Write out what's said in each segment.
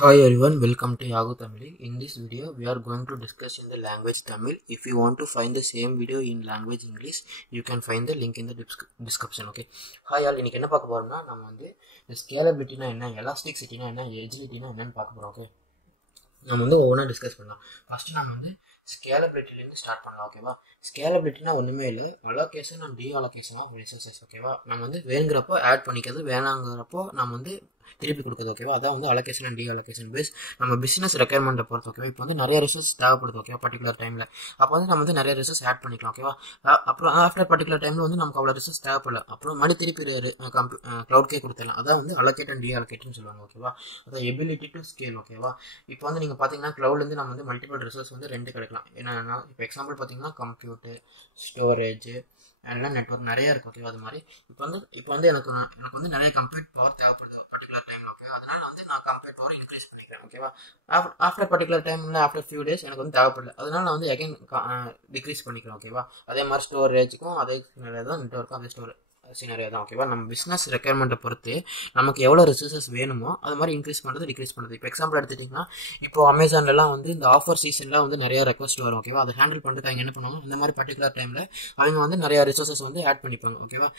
Hi everyone, welcome to Yagu Tamil. In this video, we are going to discuss in the language Tamil. If you want to find the same video in language English, you can find the link in the description. Okay. Hi all, இன்னைக்கு என்ன பார்க்க போறோம்னா நம்ம வந்து scalability னா என்ன, elasticity னா என்ன, agility னா என்னன்னு பார்க்க போறோம். ஓகே. நம்ம வந்து ஒவ்வொன்றா டிஸ்கஸ் பண்ணலாம். ஃபர்ஸ்ட் நம்ம வந்து ஸ்கேலபிலிட்டிலேருந்து ஸ்டார்ட் பண்ணலாம். ஓகேவா. ஸ்கேலபிலிட்டினா ஒன்றுமே இல்லை, அலோகேஷன் அண்ட் டீஅலோகேஷன் ஆஃப் ரிசோர்சஸ். ஓகேவா. நம்ம வந்து வேணுங்கிறப்போ ஆட் பண்ணிக்கிறது, வேணாங்கிறப்போ நம்ம வந்து திருப்பி கொடுக்குது. ஓகேவா. அதான் வந்து அலோகேஷன் அண்ட் டீஅலோகேஷன் பேஸ் நம்ம பிஸ்னஸ் ரெக்யர்மெண்ட்டை பொறுத்து. ஓகேவா. இப்போ வந்து நிறைய ரிசோர்ஸ் தேவைப்படுது. ஓகேவா. பர்டிகுலர் டைமில் அப்போ வந்து நம்ம வந்து நிறைய ரிசோர்ஸ் ஆட் பண்ணிக்கலாம். ஓகேவா. அப்புறம் ஆஃப்டர் பர்டிகுலர் டைமில் வந்து நமக்கு அவ்வளோ ரிசோர்ஸ் தேவைப்படல, அப்புறம் மறுபடி திருப்பி க்ளவுட்கே கொடுத்துடலாம். அதான் வந்து அலோகேட் அண்ட் டீஅலோகேட்னு சொல்லுவாங்க. ஓகேவா. அதான் எபிலிட்டி டு ஸ்கேல். ஓகேவா. இப்போ வந்து நீங்கள் பார்த்தீங்கன்னா க்ளவுட்லேருந்து நம்ம வந்து மல்டிபிள் ரிசோர்ஸ் வந்து ரெண்டு கிடைக்கலாம். என்னென்னா இப்போ எக்ஸாம்பிள் பார்த்தீங்கன்னா கம்ப்யூட்டர், ஸ்டோரேஜ் எல்லாம் நெட்ஒர்க் நிறைய இருக்குது. ஓகேவா. அது மாதிரி இப்போ வந்து எனக்கு வந்து நிறைய கம்ப்யூட் பவர் தேவைப்படுது பர்டிகுலர் டைம். ஓகேவா. அதனால வந்து நான் கம்ப்யூட் பவர் இன்க்ரீஸ் பண்ணிக்கிறேன். ஓகேவா. ஆஃப்டர் பர்டிகுலர் டைமில் ஆஃப்டர் ஃபியூ டேஸ் எனக்கு வந்து தேவைப்படல, அதனால நான் வந்து அகைன் டிக்ரீஸ் பண்ணிக்கிறேன். ஓகேவா. அதே மாதிரி ஸ்டோரேஜுக்கும் அதே சினரியோ தான், நெட்ஒர்க்கும் அதே சினரியோ தான். ஓகேவா. நம்ம பிஸ்னஸ் ரெக்யர்மெண்ட்டை பொறுத்து நமக்கு எவ்வளோ ரிசோர்ஸஸ் வேணுமோ அது மாதிரி இன்க்ரீஸ் பண்ணுறது, டிக்ரீஸ் பண்ணுறது. இப்போ எக்ஸாம்பிள் எடுத்துட்டிங்கன்னா இப்போ அமேசான்லாம் வந்து இந்த ஆஃபர் சீசனில் வந்து நிறைய ரெக்வஸ்ட் வரும். ஓகேவா. அதை ஹேண்டில் பண்ணுறதுக்கு அவங்க என்ன பண்ணுவாங்க, இந்த மாதிரி பர்டிகுலர் டைமில் அவங்க வந்து நிறைய ரிசோர்ஸஸ் வந்து ஆட் பண்ணிப்பாங்க. ஓகேவா.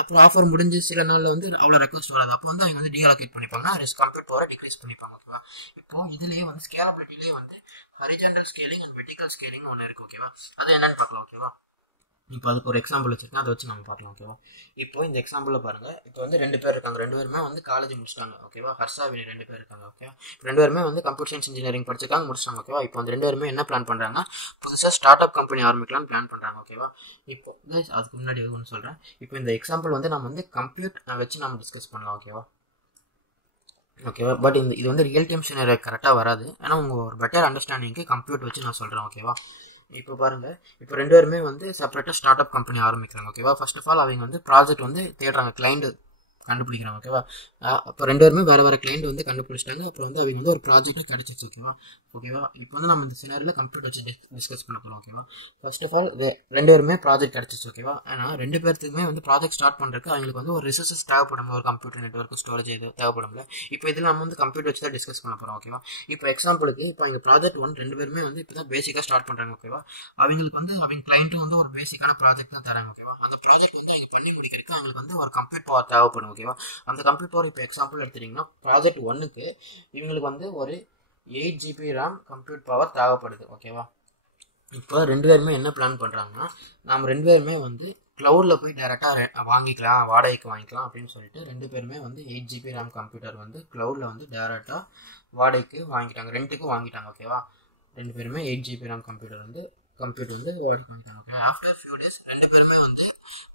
அப்புறம் ஆஃபர் முடிஞ்சு சில நாளில் வந்து அவ்வளோ ரெக்வஸ்ட் வராது, அப்போ வந்து அவங்க வந்து டீஅலோகேட் பண்ணிப்பாங்கன்னா கம்ப்யூட் பவரை டிக்ரீஸ் பண்ணிப்பாங்க. ஓகேவா. இப்போ இதுலேயே வந்து ஸ்கேலபிலிட்டிலேயே வந்து horizontal scaling and vertical scaling ஒன்று இருக்குது. ஓகேவா. அது என்னன்னு பார்க்கலாம். ஓகேவா. இப்போ அதுக்கு ஒரு எக்ஸாம்பிள் வச்சுருக்கேன், அதை வச்சு நம்ம பார்க்கலாம். ஓகேவா. இப்போ இந்த எக்ஸாம்பிளில் பாருங்கள், இப்போ வந்து ரெண்டு பேர் இருக்காங்க, ரெண்டு பேருமே வந்து காலேஜ் முடிச்சிட்டாங்க. ஓகேவா. ஹர்ஷா வினி ரெண்டு பேர் இருக்காங்க. ஓகே. ரெண்டு பேருமே வந்து கம்ப்யூட்டர் சயின்ஸ் இன்ஜினியரிங் படிச்சிருக்காங்க, முடிச்சிட்டாங்க. ஓகேவா. இப்போ வந்து ரெண்டு பேருமே என்ன பிளான் பண்ணுறாங்க, புதுசாக ஸ்டார்ட் அப் கம்பெனி ஆரம்பிக்கலாம்னு பிளான் பண்ணுறாங்க. ஓகேவா. இப்போ அதுக்கு முன்னாடி ஒன்று சொல்கிறேன். இப்போ இந்த எக்ஸாம்பிள் வந்து நம்ம வந்து கம்ப்யூட் வச்சு நம்ம டிஸ்கஸ் பண்ணலாம். ஓகேவா. ஓகேவா. பட் இது வந்து ரியல் டைம் சினரியோ கரெக்டாக வராது, ஏன்னா உங்கள் ஒரு பெட்டர் அண்டர்ஸ்டாண்டிங்க்கு கம்ப்யூட் வச்சு நான் சொல்கிறேன். ஓகேவா. இப்போ பாருங்கள், இப்போ ரெண்டு பேருமே வந்து செப்பரேட்டாக ஸ்டார்ட் அப் கம்பெனி ஆரம்பிக்கிறாங்க. ஓகேவா. ஃபர்ஸ்ட் ஆஃப் ஆல் அவங்க வந்து ப்ராஜெக்ட் வந்து தேடுறாங்க, கிளைண்ட் கண்டுபிடிக்கிறாங்க. ஓகேவா. அப்போ ரெண்டு பேருமே வேறு வேறு கிளைண்ட் வந்து கண்டுபிடிச்சிட்டாங்க. அப்புறம் வந்து அவங்க வந்து ஒரு ப்ராஜெக்டாக கிடச்சிச்சு. ஓகேவா. ஓகேவா. இப்போ வந்து நம்ம இந்த சினாரியில் கம்ப்யூட்டர் வச்சு டிஸ்கஸ் பண்ண போகிறோம். ஓகேவா. ஃபர்ஸ்ட் ஆஃப் ஆல் ரெண்டு பேருமே ப்ராஜெக்ட் கிடச்சிச்சு. ஓகேவா. ஆனால் ரெண்டு பேர்த்துக்குமே வந்து ப்ராஜெக்ட் ஸ்டார்ட் பண்ணுறதுக்கு அவங்களுக்கு வந்து ஒரு ரிசோர்ஸஸ் தேவைப்படும், ஒரு கம்ப்யூட்டர் நெட்ஒர்க் ஸ்டோரேஜ் எது தேவைப்படும்ல. இப்போ இதில் நம்ம வந்து கம்ப்யூட்டர் வச்சு தான் டிஸ்கஸ் பண்ண போகிறோம். ஓகேவா. இப்போ எக்ஸாம்பிளுக்கு இப்போ இந்த ப்ராஜெக்ட் ஒன் ரெண்டு பேருமே வந்து இப்போ தான் பேசிக்காக ஸ்டார்ட் பண்ணுறாங்க. ஓகேவா. அவங்களுக்கு வந்து அவங்க கிளைண்ட்டும் வந்து ஒரு பேசிக்கான ப்ராஜெக்ட் தான் தராங்க. ஓகேவா. அந்த ப்ராஜெக்ட் வந்து அவங்க பண்ணி முடிக்கிறதுக்கு அவங்களுக்கு வந்து ஒரு கம்ப்யூட் பவர் தேவைப்படும். ஓகேவா. அந்த கம்ப்யூட் பவர் இப்போ எக்ஸாம்பிள் எடுத்துட்டிங்கன்னா ப்ராஜெக்ட் ஒன்னுக்கு இவங்களுக்கு வந்து ஒரு 8 GB RAM கம்ப்யூட் பவர் தேவைப்படுது. ஓகேவா. இப்போ ரெண்டு பேருமே என்ன பிளான் பண்ணுறாங்கன்னா, நம்ம ரெண்டு பேருமே வந்து க்ளவுடில் போய் டேரெக்டாக வாங்கிக்கலாம், வாடகைக்கு வாங்கிக்கலாம் அப்படின்னு சொல்லிட்டு ரெண்டு பேருமே வந்து 8 GB RAM கம்ப்யூட்டர் வந்து க்ளவுடில் வந்து டேரெக்டாக வாடகைக்கு வாங்கிட்டாங்க, ரெண்டுக்கும் வாங்கிட்டாங்க. ஓகேவா. ரெண்டு பேருமே 8 GB RAM கம்ப்யூட்டர் வந்து வாடகைக்கு வாங்கிட்டாங்க. ஓகே. ஆஃப்டர் ஃபியூ டேஸ் ரெண்டு பேருமே வந்து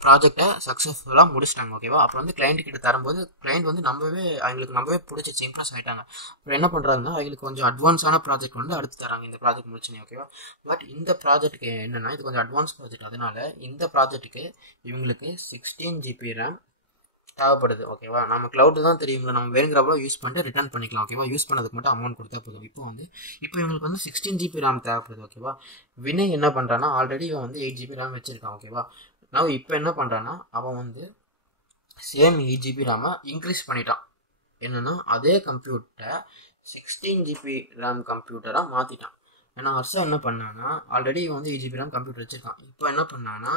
ப்ராஜெக்டை சக்ஸஸ்ஃபுல்லாக முடிச்சிட்டாங்க. ஓகேவா. அப்புறம் வந்து கிளைண்ட் கிட்ட தரும்போது கிளைண்ட் வந்து நம்பவே பிடிச்சிச்சு, இம்ப்ரெஸ் ஆகிட்டாங்க. அப்புறம் என்ன பண்ணுறாங்கன்னா அவங்களுக்கு கொஞ்சம் அட்வான்ஸான ப்ராஜெக்ட் வந்து அடுத்து தராங்க, இந்த ப்ராஜெக்ட் முடிச்சுனே. ஓகேவா. பட் இந்த ப்ராஜெக்ட்டுக்கு என்னென்னா இது கொஞ்சம் அட்வான்ஸ் ப்ராஜெக்ட், அதனால இந்த ப்ராஜெக்ட்டுக்கு இவங்களுக்கு 16 GB RAM தேவைப்படுது. ஓகேவா. நம்ம க்ளவுட் தான் தெரியும்ல, நம்ம வேணுங்கிறப்போ யூஸ் பண்ணிட்டு ரிட்டர்ன் பண்ணிக்கலாம். ஓகேவா. யூஸ் பண்ணதுக்கு மட்டும் அமௌண்ட் கொடுத்தா போதும். இப்போ இவங்களுக்கு வந்து 16 GB RAM தேவைப்படுது. ஓகேவா. வினய் என்ன பண்ணுறான்னா ஆல்ரெடி இவன் வந்து 8 GB RAM வச்சிருக்கான். ஓகேவா. நான் இப்போ என்ன பண்ணுறான்னா அவன் வந்து சேம் 8 GB RAM இன்க்ரீஸ் பண்ணிட்டான். என்னன்னா அதே கம்ப்யூட்டரை 16 GB RAM கம்ப்யூட்டராக மாற்றிட்டான். ஏன்னா ஹர்ஷா என்ன பண்ணான்னா ஆல்ரெடி இவன் வந்து 8 GB RAM கம்ப்யூட்டர் வச்சிருக்கான். இப்போ என்ன பண்ணான்னா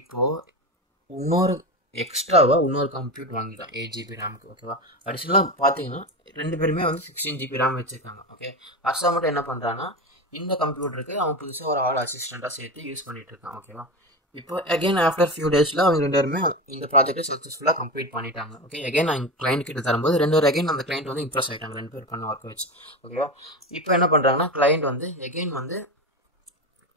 இப்போது எக்ஸ்ட்ராவாக இன்னொரு கம்ப்யூட்டர் வாங்கிட்டான் 8 GB ரேமுக்கு. ஓகேவா. அடிஷனலாக பார்த்தீங்கன்னா ரெண்டு பேருமே வந்து 16 GB RAM வச்சுருக்காங்க. ஓகே. ஹர்ஷா மட்டும் என்ன பண்ணுறான்னா இந்த கம்ப்யூட்டருக்கு அவன் புதுசாக ஒரு ஆள் அசிஸ்டண்ட்டாக சேர்த்து யூஸ் பண்ணிட்டு இருக்கான். ஓகேவா. இப்போ அகைன் ஆஃப்டர் ஃபியூ டேஸில் அவங்க ரெண்டு பேருமே இந்த ப்ராஜெக்டை சக்ஸஸ்ஃபுல்லாக கம்ப்ளீட் பண்ணிட்டாங்க. ஓகே. அகைன் அவங்க கிளைண்ட் கிட்ட தரும்போது ரெண்டு பேரும் அகைன் அந்த கிளைண்ட் வந்து இம்ப்ரெஸ் ஆகிட்டாங்க, ரெண்டு பேர் பண்ண ஒர்க் வச்சு. ஓகேவா. இப்போ என்ன பண்ணுறாங்கன்னா கிளைண்ட் வந்து அகைன் வந்து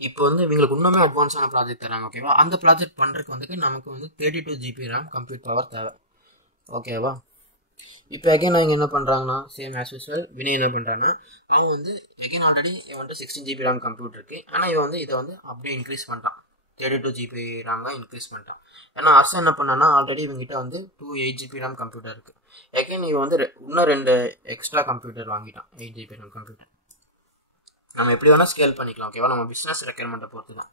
இப்போ வந்து இவங்களுக்கு இன்னுமே அட்வான்ஸான ப்ராஜெக்ட் தராங்க. ஓகேவா. அந்த ப்ராஜெக்ட் பண்ணுறதுக்கு வந்து நமக்கு வந்து 32 GB RAM கம்ப்யூட் பவர் தேவை. ஓகேவா. இப்போ அகைன் அவங்க என்ன பண்ணுறாங்கன்னா சேம் ஆஸ் யூஸ்வல் வினய் என்ன பண்ணுறாங்கன்னா அவன் வந்து அகைன் ஆல்ரெடி இவன்ட்டு 16 GB RAM கம்ப்யூட்டர் இருக்குது, ஆனால் இவன் வந்து இதை வந்து அப்படியே இன்க்ரீஸ் பண்ணிட்டான், 32 GB RAM தான் இன்க்ரீஸ் பண்ணிட்டான். ஏன்னா ஹர்ஷா என்ன பண்ணான்னா ஆல்ரெடி இவங்ககிட்ட வந்து 8 GB RAM கம்ப்யூட்டர் இருக்குது. அகைன் இவன் வந்து இன்னும் ரெண்டு எக்ஸ்ட்ரா கம்ப்யூட்டர் வாங்கிட்டான், 8 GB RAM கம்ப்யூட்டர். நம்ம எப்படி வேணால் ஸ்கேல் பண்ணிக்கலாம். ஓகேவா. நம்ம பிஸ்னஸ் ரெக்யர்மெண்ட்டை பொறுத்து தான்.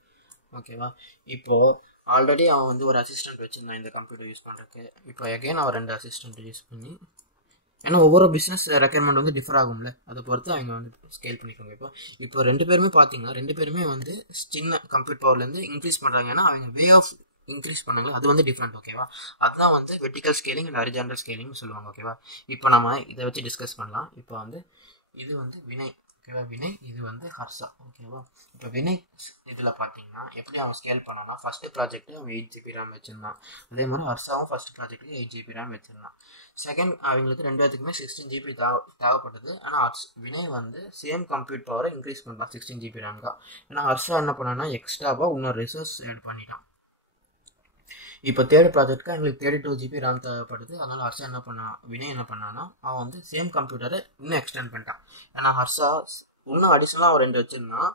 ஓகேவா. இப்போது ஆல்ரெடி அவன் வந்து ஒரு அசிஸ்டன்ட் வச்சுருந்தான் இந்த கம்ப்யூட்டர் யூஸ் பண்ணுறதுக்கு. இப்போ அகைன் அவன் ரெண்டு அசிஸ்டன்ட் யூஸ் பண்ணி ஏன்னா ஒவ்வொரு பிஸ்னஸ் ரெக்யர்மெண்ட் வந்து டிஃபர் ஆகும்ல, அதை பொறுத்து அவங்க வந்து ஸ்கேல் பண்ணிக்கோங்க. இப்போ ரெண்டு பேருமே பார்த்தீங்கன்னா ரெண்டு பேருமே வந்து சின்ன கம்ப்யூட் பவர்லேருந்து இன்க்ரீஸ் பண்ணுறாங்க. ஏன்னா அவங்க வே ஆஃப் இன்க்ரீஸ் பண்ணாங்க, அது வந்து டிஃப்ரெண்ட். ஓகேவா, அதுதான் வந்து வெர்டிக்கல் ஸ்கேலிங் அண்ட் ஹாரிசான்டல் ஸ்கேலிங்னு சொல்லுவாங்க. ஓகேவா, இப்போ நம்ம இதை வச்சு டிஸ்கஸ் பண்ணலாம். இப்போ வந்து இது வந்து வினை. ஓகேவா, வினை. இது வந்து ஹர்ஷா. ஓகேவா, இப்போ வினை இதில் பார்த்தீங்கன்னா எப்படி அவன் ஸ்கேல் பண்ணான்னா, ஃபஸ்ட்டு ப்ராஜெக்ட் அவன் 8 GB RAM வச்சுருந்தான். அதே மாதிரி ஹர்ஷாவும் ஃபஸ்ட் ப்ராஜெக்ட்டுக்கு 8 GB RAM வச்சுருந்தான். செகண்ட் அவங்களுக்கு ரெண்டு பேத்துக்குமே 16 GB தேவைப்பட்டது. ஆனால் வினை வந்து சேம் கம்ப்யூட் பவரை இன்க்ரீஸ் பண்ணலாம் 16 GB RAM தான். ஏன்னா ஹர்ஷா என்ன பண்ணான்னா எக்ஸ்ட்ராவாக இன்னொரு ரிசோர்ஸ் ஆட் பண்ணிட்டான். இப்போ தேர்ட் ப்ராஜெக்ட்க்கு எங்களுக்கு 32 GB RAM தேவைப்படுது. அதனால் ஹர்ஷா என்ன பண்ணான், வினை என்ன பண்ணான்னா அவன் வந்து சேம் கம்ப்யூட்டரை இன்னும் எக்ஸ்டெண்ட் பண்ணிட்டான். ஏன்னா ஹர்ஷா இன்னும் அடிஷனலாக அவன் 2 வச்சுருந்தான்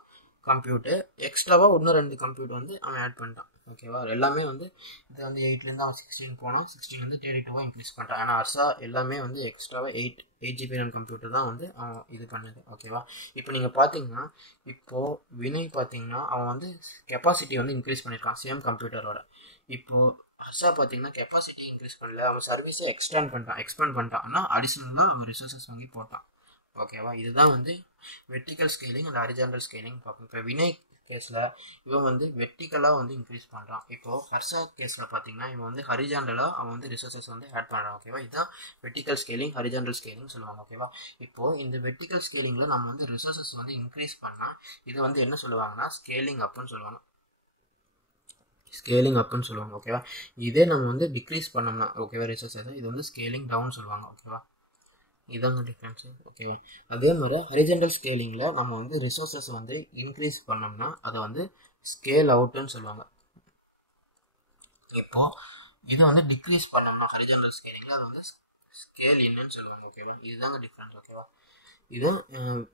கம்ப்யூட்டர், எக்ஸ்ட்ராவாக இன்னும் 2 கம்ப்யூட்டர் வந்து அவன் ஆட் பண்ணிட்டான். ஓகேவா, எல்லாமே வந்து இது வந்து 8லேருந்து அவன் 16 போனான், 16 32 இன்க்ரீஸ் பண்ணிட்டான். ஏன்னா ஹர்ஷா எல்லாமே வந்து எக்ஸ்ட்ராவாக 8 GB RAM கம்ப்யூட்டர் தான் வந்து அவன் இது பண்ணுது. ஓகேவா, இப்போ நீங்கள் பார்த்தீங்கன்னா இப்போது வினை பார்த்தீங்கன்னா அவன் வந்து கெப்பாசிட்டி வந்து இன்க்ரீஸ் பண்ணியிருக்கான் சேம் கம்ப்யூட்டரோட. இப்போது ஹர்ஷா பார்த்தீங்கன்னா கெப்பாசிட்டி இன்க்ரீஸ் பண்ணல, அவன் சர்வீஸை எக்ஸ்பேண்ட் பண்ணிட்டான். ஆனால் அடிஷனலாக அவன் ரிசோர்ஸஸ் வாங்கி போட்டான். ஓகேவா, இதுதான் வந்து vertical scaling and horizontal scaling பார்க்கணும். இப்போ வினை கேஸில் இவன் வந்து வெர்டிக்கலாக வந்து இன்க்ரீஸ் பண்ணுறான். இப்போது ஹர்ஷா கேஸில் பார்த்தீங்கன்னா இவன் வந்து ஹரிஜாண்டலாக அவன் வந்து ரிசோர்ஸஸ் வந்து ஆட் பண்ணுறான். ஓகேவா, இதுதான் வெர்டிக்கல் ஸ்கேலிங் ஹரிஜாண்டல் ஸ்கேலிங் சொல்லுவாங்க. ஓகேவா, இப்போது இந்த வெர்டிக்கல் ஸ்கேலிங்கில் நம்ம வந்து ரிசோர்ஸஸ் வந்து இன்க்ரீஸ் பண்ணால் இது வந்து என்ன சொல்லுவாங்கன்னா ஸ்கேலிங் அப்புன்னு சொல்லுவாங்க. ஓகேவா, இதே நம்ம வந்து டிக்ரீஸ் பண்ணோம்னா ஓகேவா ரிசோர்ஸஸ், இது வந்து ஸ்கேலிங் டவுன் சொல்லுவாங்க. ஓகேவா, இதாங்க டிஃப்ரென்ஸு. ஓகேவா, அதே மாதிரி ஹரிஜான்டல் ஸ்கேலிங்கில் நம்ம வந்து ரிசோர்ஸஸ் வந்து இன்க்ரீஸ் பண்ணோம்னா அதை வந்து ஸ்கேல் அவுட்டுன்னு சொல்லுவாங்க. இப்போது இதை வந்து டிக்ரீஸ் பண்ணோம்னா ஹரிஜான்டல் ஸ்கேலிங்கில் அதை வந்து ஸ்கேல் இன்னுன்னு சொல்லுவாங்க. ஓகேவா, இதுதாங்க டிஃப்ரென்ஸ். ஓகேவா, இது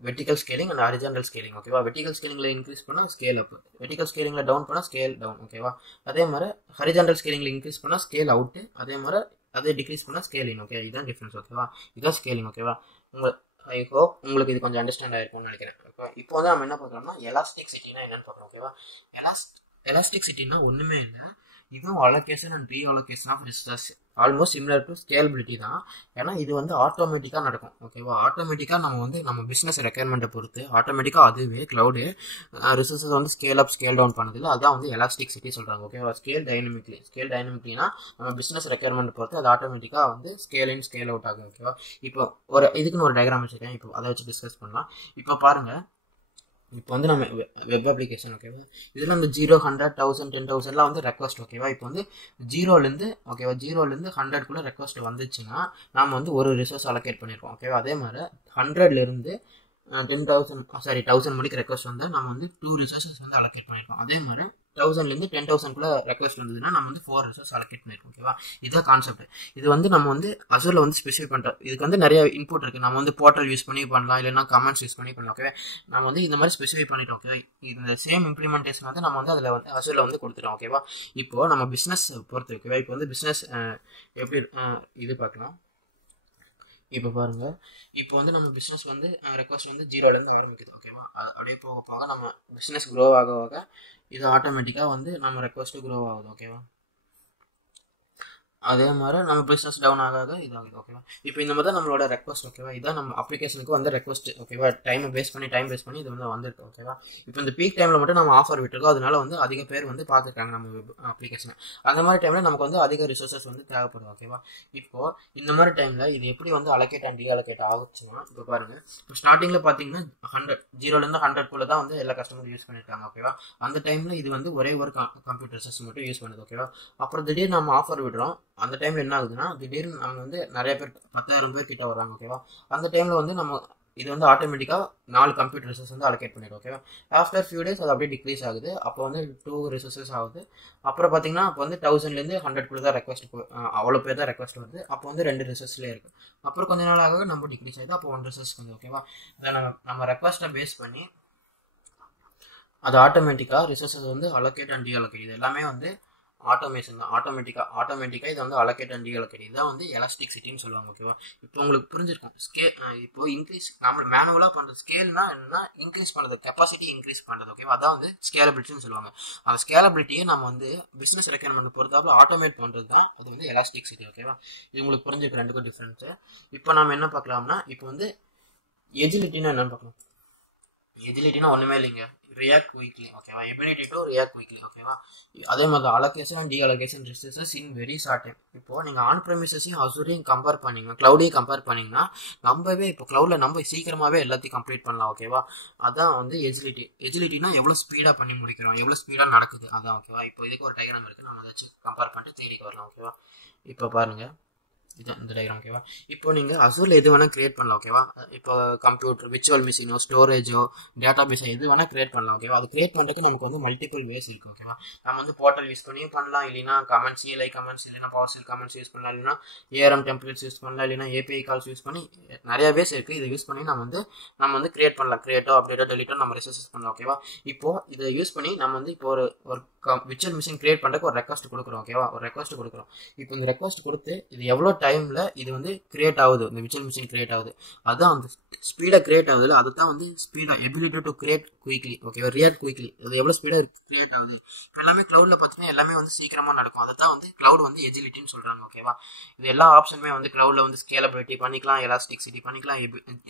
vertical scaling and horizontal scaling. ஓகேவா, வெர்டிக்கல் ஸ்கேலிங்கில் இன்க்ரீஸ் பண்ணால் ஸ்கேல் அப், வெர்டிக்கல் ஸ்கேலிங்கில் டவுன் பண்ணால் ஸ்கேல் டவுன். ஓகேவா, அதே மாதிரி ஹாரிசான்டல் ஸ்கேலிங்கில் இன்க்ரீஸ் பண்ணால் ஸ்கேல் அவுட்டு, அதே மாதிரி அதே டிக்ரீஸ் பண்ணால் ஸ்கேல் இன். ஓகே, இதுதான் டிஃப்ரென்ஸ். ஓகேவா, இதுதான் ஸ்கேலிங். ஓகேவா, ஐ ஹோப் உங்களுக்கு இது கொஞ்சம் அண்டர்ஸ்டாண்ட் ஆகிருக்கும்னு நினைக்கிறேன். ஓகே, இப்போ வந்து நம்ம என்ன பார்க்குறோம்னா எலாஸ்டிசிட்டினா என்னன்னு பார்க்குறோம். ஓகேவா, எலாஸ்டிசிட்டினா ஒன்றுமே இல்லை, இதுவும் allocation and reallocation of resource almost similar to scalability தான். ஏன்னா இது வந்து ஆட்டோமேட்டிக்காக நடக்கும். ஓகேவா, ஆட்டோமேட்டிக்காக நம்ம வந்து நம்ம பிஸ்னஸ் ரெக்யர்மெண்ட்டை பொறுத்து ஆட்டோமேட்டிக்காக அதுவே க்ளவுடு ரிசோர்ஸஸ் வந்து ஸ்கேல் அப் ஸ்கேல் டவுன் பண்ணதில்லை, அதுதான் வந்து எலாஸ்டிசிட்டி சொல்கிறாங்க. ஓகேவா, ஸ்கேல் டைனமிக்லினா நம்ம பிஸ்னஸ் ரெக்யர்மெண்ட் பொறுத்து அது ஆட்டோமேட்டிக்காக வந்து ஸ்கேல் இன் ஸ்கேல் அவுட் ஆகும். ஓகேவா, இப்போ இதுக்குன்னு ஒரு டயக்ராம் வச்சுருக்கேன், இப்போ அதை வச்சு டிஸ்கஸ் பண்ணலாம். இப்போ பாருங்கள், இப்போ வந்து நம்ம வெப் அப்ளிகேஷன். ஓகேவா, இதில் வந்து 0, 100, 1000, 10,000லாம் வந்து ரெக்வஸ்ட். ஓகேவா, இப்போ வந்து 0லேருந்து 100க்குள்ளே ரெக்வஸ்ட் வந்துச்சுன்னா நாம் வந்து ஒரு ரிசோர்ஸ் அலோகேட் பண்ணியிருக்கோம். ஓகேவா, அதே மாதிரி 100லேருந்து 10,000 மணிக்கு ரெக்வஸ்ட் வந்தால் நம்ம வந்து 2 ரிசோர்ஸஸ் வந்து அலோகேட் பண்ணியிருக்கோம். அதே மாதிரி 1000லேருந்து 10,000க்குள்ளே ரெக்வஸ்ட் வந்ததுன்னா நம்ம வந்து 4 ரிசோர்ஸ் அலோகேட் பண்ணியிருக்கோம். ஓகேவா, இதுதான் கான்செப்ட். இது வந்து நம்ம வந்து அசூரில் வந்து ஸ்பெசிஃபை பண்ணுறோம். இதுக்கு வந்து நிறைய இன்புட் இருக்குது. நம்ம வந்து போர்ட்டல் யூஸ் பண்ணி பண்ணலாம், இல்லைனா கமெண்ட்ஸ் யூஸ் பண்ணி பண்ணலாம். ஓகே, நம்ம வந்து இந்த மாதிரி ஸ்பெசிஃபை பண்ணிட்டோம். ஓகே, இந்த சேம் இம்ப்ளிமெண்டேஷன் வந்து நம்ம வந்து அதில் வந்து அசூரில் வந்து கொடுத்துட்டோம். ஓகேவா, இப்போது நம்ம பிஸ்னஸ் பொறுத்து. ஓகேவா, இப்போ வந்து பிஸ்னஸ் எப்படி இது பார்க்கலாம். இப்போ பாருங்கள், இப்போ வந்து நம்ம பிஸ்னஸ் வந்து ரெக்வஸ்ட் வந்து 0லேருந்து ஆரம்பிக்குது. ஓகேவா, அப்படியே போக போக நம்ம பிஸ்னஸ் க்ரோ ஆக இது ஆட்டோமேட்டிக்காக வந்து நம்ம ரெக்வஸ்ட்டு க்ரோ ஆகுது. ஓகேவா, அதே மாதிரி நம்ம பிஸ்னஸ் டவுன் ஆகாத இதாகுது. ஓகேவா, இப்போ இந்த மாதிரி தான் நம்மளோட ரெக்வஸ்ட். ஓகேவா, இதான் நம்ம அப்ளிகேஷனுக்கு வந்து ரெக்வஸ்ட். ஓகேவா, டைம் பேஸ் பண்ணி இது வந்து வந்திருக்கு. ஓகேவா, இப்போ இந்த பீக் டைமில் மட்டும் நம்ம ஆஃபர் விட்டுருக்கோம், அதனால வந்து அதிக பேர் வந்து பார்த்துருக்காங்க நம்ம அப்ளிகேஷனை. அந்த மாதிரி டைமில் நமக்கு வந்து அதிக ரிசோர்ஸஸ் வந்து தேவைப்படுது. ஓகேவா, இப்போது இந்த மாதிரி டைமில் இது எப்படி வந்து அலோகேட் அண்ட் டீஅலோகேட் ஆகுச்சுன்னா, இப்போ பாருங்கள், இப்போ ஸ்டார்டிங்கில் பார்த்தீங்கன்னா 0லேருந்து 100க்குள்ளே தான் வந்து எல்லா கஸ்டமரும் யூஸ் பண்ணியிருக்காங்க. ஓகேவா, அந்த டைமில் இது வந்து ஒரே ஒரு கம்ப்யூட்டர் சிஸ்டம் மட்டும் யூஸ் பண்ணுது. ஓகேவா, அப்புறம் திடீர்னு நம்ம ஆஃபர் விடுறோம். அந்த டைமில் என்ன ஆகுதுன்னா திடீர்னு அவங்க வந்து நிறைய பேர் 10,000 பேர் கிட்ட வராங்க. ஓகேவா, அந்த டைமில் வந்து நம்ம இது வந்து ஆட்டோமேட்டிக்காக 4 கம்ப்யூட்டர் ரிசோர்ஸ் வந்து அலோகேட் பண்ணிடும். ஓகேவா, ஆஃப்டர் ஃபியூ டேஸ் அது அப்படியே டிக்ரீஸ் ஆகுது. அப்போ வந்து 2 ரிசோர்ஸஸ் ஆகுது. அப்புறம் பார்த்தீங்கன்னா அப்போ வந்து 1000லேருந்து 100க்குள்ளே தான் ரெக்வஸ்ட், அவ்வளோ பேர் தான் ரெக்வஸ்ட் வருது. அப்போ வந்து 2 ரிசோர்ஸ்லேயே இருக்குது. அப்புறம் கொஞ்ச நாள் ஆக நம்ம டிக்ரீஸ் ஆகுது. அப்போ 1 ரிசோர்ஸ் வந்து. ஓகேவா, இதை நம்ம ரெக்வஸ்ட்டை பேஸ் பண்ணி அது ஆட்டோமேட்டிக்காக ரிசோர்ஸஸ் வந்து அலோகேட் அண்ட் டீஅலோகேட் இது எல்லாமே வந்து ஆட்டோமேஷன் தான், ஆட்டோமேட்டிக்காக இதை வந்து அலோகேட் அண்ட் டீஅலோகேட், இதான் வந்து எலாஸ்டிசிட்டின்னு சொல்லுவாங்க. ஓகேவா, இப்போ உங்களுக்கு புரிஞ்சிருக்கும். இப்போ இன்க்ரீஸ் நம்ம மேனுவலாக பண்ணுறது, ஸ்கேல்னா என்னன்னா இன்க்ரீஸ் பண்ணுறது, கெப்பாசிட்டி இன்க்ரீஸ் பண்ணுறது. ஓகேவா, அதான் வந்து ஸ்கேலபிலிட்டின்னு சொல்லுவாங்க. அந்த ஸ்கேலபிலிட்டியை நம்ம வந்து பிஸ்னஸ் ரெக்யர்மெண்ட் பொறுத்தாப்புல ஆட்டோமேட் பண்ணுறது தான் அது வந்து எலாஸ்டிசிட்டி. ஓகேவா, இது உங்களுக்கு புரிஞ்சிருக்கு ரெண்டுக்கும் டிஃப்ரென்ஸு. இப்போ நம்ம என்ன பார்க்கலாம்னா, இப்போ வந்து எஜிலிட்டினா என்னன்னு பார்க்கலாம். எஜிலிட்டினா ஒன்றுமே இல்லைங்க, ரியாக்ட் குயிக்லி. ஓகேவா, எபிலிட்டி டு ரியாக்ட் குயிக்லி. ஓகேவா, அதே மாதிரி allocation and deallocation resources in very short time. இப்போ நீங்கள் ஆன் ப்ரெமிசஸையும் அசூரையும் கம்பேர் பண்ணிங்கன்னா, க்ளவுடையும் கம்பேர் பண்ணிங்கன்னா, நம்மவே இப்போ க்ளவுடில் நம்ம சீக்கிரமாகவே எல்லாத்தையும் கம்ப்ளீட் பண்ணலாம். ஓகேவா, அதான் வந்து எஜிலிட்டி. எஜிலிட்டினா எவ்வளோ ஸ்பீடாக பண்ணி முடிக்கிறோம், எவ்வளோ ஸ்பீடாக நடக்குது, அதான். ஓகேவா, இப்போ இதுக்கு ஒரு டயக்ராம் இருக்குது, நம்ம ஏதாச்சும் கம்பேர் பண்ணிட்டு தேடிக்கு வரலாம். ஓகேவா, இப்போ பாருங்கள், இதான் இந்த டயக்ராம். ஓகேவா, இப்போ நீங்கள் அசூரில் எது வேணால் கிரியேட் பண்ணலாம். ஓகேவா, இப்போ கம்ப்யூட்டர், விர்ச்சுவல் மிஷினோ, ஸ்டோரேஜோ, டேட்டா பேஸோ எது வேணால் கிரியேட் பண்ணலாம். ஓகேவா, அது கிரியேட் பண்ணுறதுக்கு நமக்கு வந்து மல்டிபிள் வேஸ் இருக்குது. ஓகேவா, நம்ம வந்து போர்ட்டல் யூஸ் பண்ணியும் பண்ணலாம், இல்லைனா கமெண்ட்ஸ், CLI கமெண்ட்ஸ், இல்லைனா பவர்ஷெல் கமெண்ட்ஸ் யூஸ் பண்ணலாம், இல்லைனா ARM டெம்ப்ளேட்ஸ் யூஸ் பண்ணலாம், இல்லைனா API கால்ஸ் யூஸ் பண்ணி நிறைய வேஸ் இருக்குது. இதை யூஸ் பண்ணி நம்ம வந்து கிரியேட் பண்ணலாம். கிரியேட்டோ அப்டேட்டோ டெலிட்டோ நம்ம ரிசோர்சஸ் பண்ணலாம். ஓகேவா, இப்போ இதை யூஸ் பண்ணி நம்ம வந்து இப்போ ஒரு விர்ச்சுவல் மிஷின் கிரியேட் பண்ணுறதுக்கு ஒரு ரெக்வஸ்ட் கொடுக்குறோம். ஓகேவா, ஒரு ரெக்வஸ்ட் கொடுக்குறோம். இப்போ இந்த ரெக்வஸ்ட் கொடுத்து இது எவ்வளோ டைமில் இது வந்து கிரியேட் ஆகுது, இந்த விர்ச்சுவல் மிஷின் கிரியேட் ஆகுது, அதுதான் அந்த ஸ்பீடாக கிரியேட் ஆகுது. அதுதான் வந்து ஸ்பீடாக எபிலிட்டி டு கிரியேட் குயிக்லி. ஓகேவா, ரியாக்ட் குயிக்லி, அது எவ்வளோ ஸ்பீடாக கிரியேட் ஆகுது. இப்போ எல்லாமே க்ளவுடில் பார்த்தீங்கன்னா எல்லாமே வந்து சீக்கிரமாக நடக்கும். அதை தான் வந்து க்ளவுட் வந்து எஜிலிட்டின்னு சொல்கிறாங்க. ஓகேவா, இது எல்லா ஆப்ஷனுமே வந்து க்ளவுடில் வந்து ஸ்கேலபிலிட்டி பண்ணிக்கலாம், எலாஸ்டிசிட்டி பண்ணிக்கலாம்,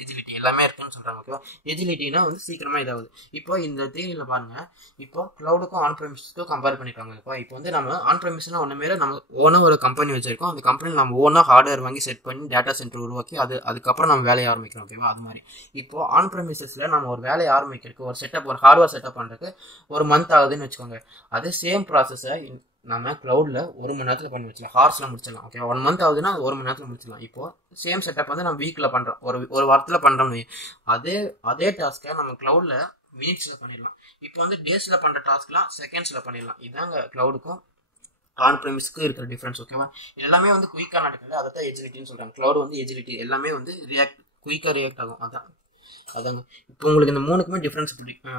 எஜிலிட்டி எல்லாமே இருக்குன்னு சொல்கிறாங்க. ஓகேவா, எஜிலிட்டினா வந்து சீக்கிரமாக இதாகுது. இப்போ இந்த தியரியில் பாருங்கள், இப்போ க்ளவுடுக்கும் ஆன் ப்ரெமிஸ்க்கும் கம்பேர் பண்ணிருக்காங்க. இப்போ வந்து நம்ம ஆன் ப்ரெமிஸ்னா ஒன்றுமே நம்ம ஓனாக ஒரு கம்பெனி வச்சிருக்கோம், அந்த கம்பெனியில் நம்ம ஓனாக ஹார்ட்வேர் வாங்கி செட் பண்ணி டேட்டா சென்டர் உருவாக்கி அதுக்கப்புறம் நம்ம வேலையை ஆரம்பிக்கிறோம். ஓகேவா, அது மாதிரி இப்போ ஆன் ப்ரெமிசஸில் நம்ம ஒரு வேலையை ஆரம்பிக்கிறதுக்கு ஒரு செட்டப், ஒரு ஹார்ட்வேர் செட்டப் பண்ணுறதுக்கு ஒரு மந்த் ஆகுதுன்னு வச்சுக்கோங்க. அதே சேம் ப்ராசஸை நம்ம க்ளவுடில் 1 மணி நேரத்தில் பண்ணி வச்சிடலாம், ஹார்ஸில் முடிச்சிடலாம். ஓகே, 1 மந்த் ஆகுதுன்னா 1 மணி நேரத்தில் முடிச்சிடலாம். இப்போ சேம் செட்டப் வந்து நம்ம வீக்கில் பண்ணுறோம், ஒரு வாரத்தில் பண்ணுறோம்னு, அதே டாஸ்க்கை நம்ம க்ளவுடில் மினிட்ஸில் பண்ணிடலாம். இப்போ வந்து டேஸில் பண்ணுற டாஸ்க்லாம் செகண்ட்ஸில் பண்ணிடலாம். இதாங்க க்ளவுடுக்கும் ஆன் ப்ரெமிஸ்க்கு இருக்கிற டிஃப்ரென்ஸ். ஓகேவா, எல்லாமே வந்து குயிக்காக நடக்குது, அதை தான் எஜிலிட்டின்னு சொல்கிறாங்க. க்ளவுட் வந்து எஜிலிட்டி, எல்லாமே வந்து குயிக்காக ரியாக்ட் ஆகும். அதாங்க. இப்போ உங்களுக்கு இந்த மூணுக்குமே டிஃப்ரென்ஸ்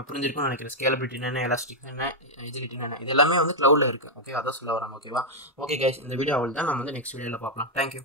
புரிஞ்சிருக்கும்னு நினைக்கிறேன். ஸ்கேலபிலிட்டி என்ன, எலாஸ்டிக் என்ன, எஜிலிட்டி என்ன, இது எல்லாமே வந்து க்ளவுடில் இருக்குது. ஓகே, அதான் சொல்ல வராங்க. ஓகேவா, ஓகே கைஸ், இந்த வீடியோ அவள் தான். நம்ம வந்து நெக்ஸ்ட் வீடியோவில் பார்க்கலாம். தேங்க்யூ.